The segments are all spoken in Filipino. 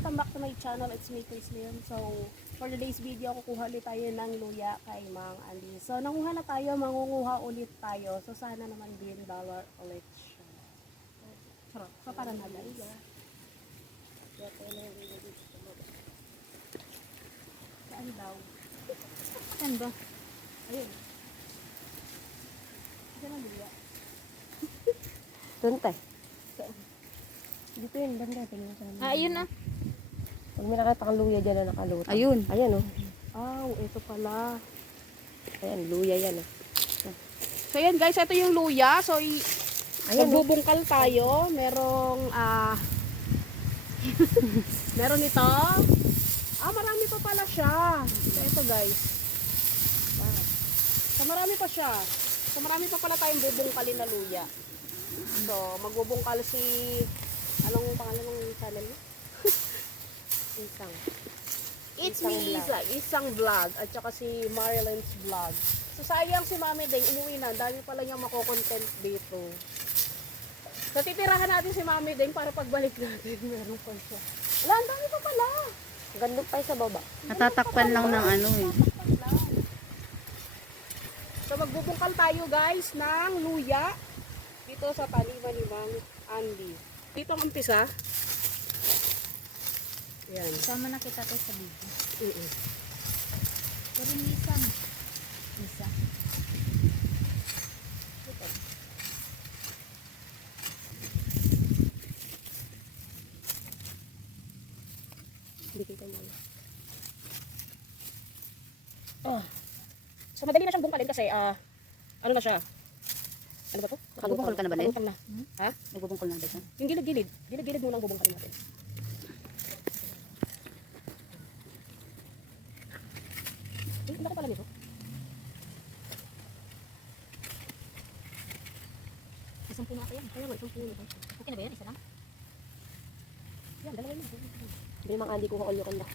welcome back to my channel. It's me, Chris Leon. So, for today's video, kukuha ulit tayo ng luya kay Mang Andy. So, nanguha na tayo, mangunguha ulit tayo. So, sana naman din dollar ulit siya. Sarap. So, para na guys. Saan daw? Saan ba? Ayun. Saan ang luya? Doon tayo. Dito yun, banda. Tingnan sa namin. Ayun na. Pag may nakita kang luya dyan na nakalutang. Ayun. Ayan oh. Ito pala. Ayan, luya yan oh. So, yan guys, ito yung luya. So, Ayan, magbubungkal tayo. Merong, meron ito. Marami pa pala siya. So, ito guys. So, marami pa siya. So, marami pa pala tayong bubungkalin na luya. So, magbubungkal si, anong pangalan ng channel niya? isang. It's Isang me, vlog. isang vlog. At saka si Marilyn's vlog. So, sayang si Mami Deng, umuwi na. Dami pala niyang makokontent dito. So, titirahan natin si Mami Deng para pagbalik natin. Meron pa siya. Wala, ang dami pa pala. Gandong pa sa baba. Natatakpan lang ng ano eh. So, magbubungkal tayo guys ng luya dito sa taniman ni Mang Andy. Dito ang umpisa. Yan. Sama na kita to sa video. Pero yung isang. Isa. Hindi kita niya. So, madali na siyang bungkalin kasi, ano na siya? Ano ba to? Nagbubungkal ka na ba, Len? Nakabungkal na. Ha? Nagbubungkal na dito. Yung gilid-gilid. Gilid-gilid muna ang bubungkalin natin. Ang laki pala nito. Isang puno ata yan. Kaya nga, isang puno. Okay na ba yan? Isa lang? Yan, dalawa yun. Hindi naman Andy ko kakulyokan na.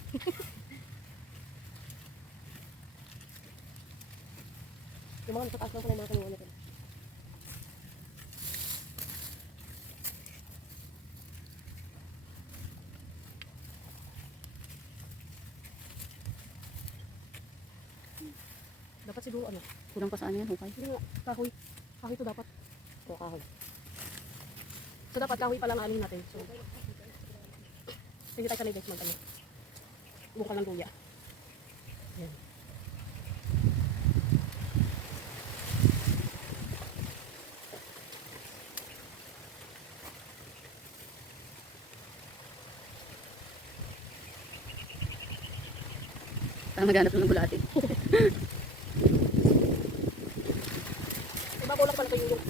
Yung mga nasa taas lang pala yung mga kanuha natin. Dapat siguro ano? Kulang pa saan yan? Okay. Hindi nga, kahoy. Kahoy to dapat. O kahoy. So dapat kahoy pa lang alin natin. So, hindi tayo sanay guys mag-ano. Bungkal ng luya. Yan. Parang naghanap lang ng bulate. Diba kulang pala ito yung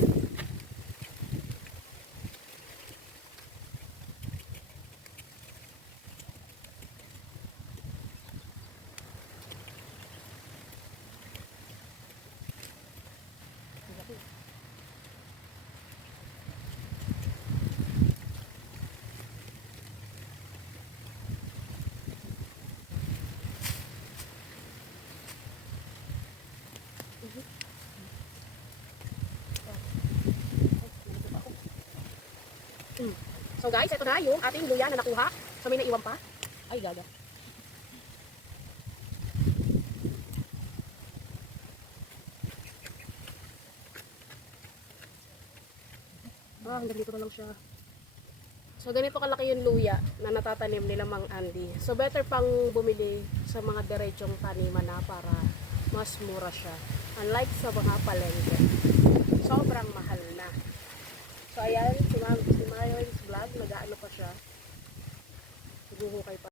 So guys, ito na yung ating luya na nakuha. So may naiwan pa. Ay, gaga. Hanggang dito na lang siya. So ganito kalaki yung luya na natatanim nila Mang Andy. So better pang bumili sa mga diretsong taniman na para mas mura siya. Unlike sa mga palengke. Sobrang mahal na. So ayan, si Marilyn's vlog, nag-aano pa siya. Naghuhukay pa.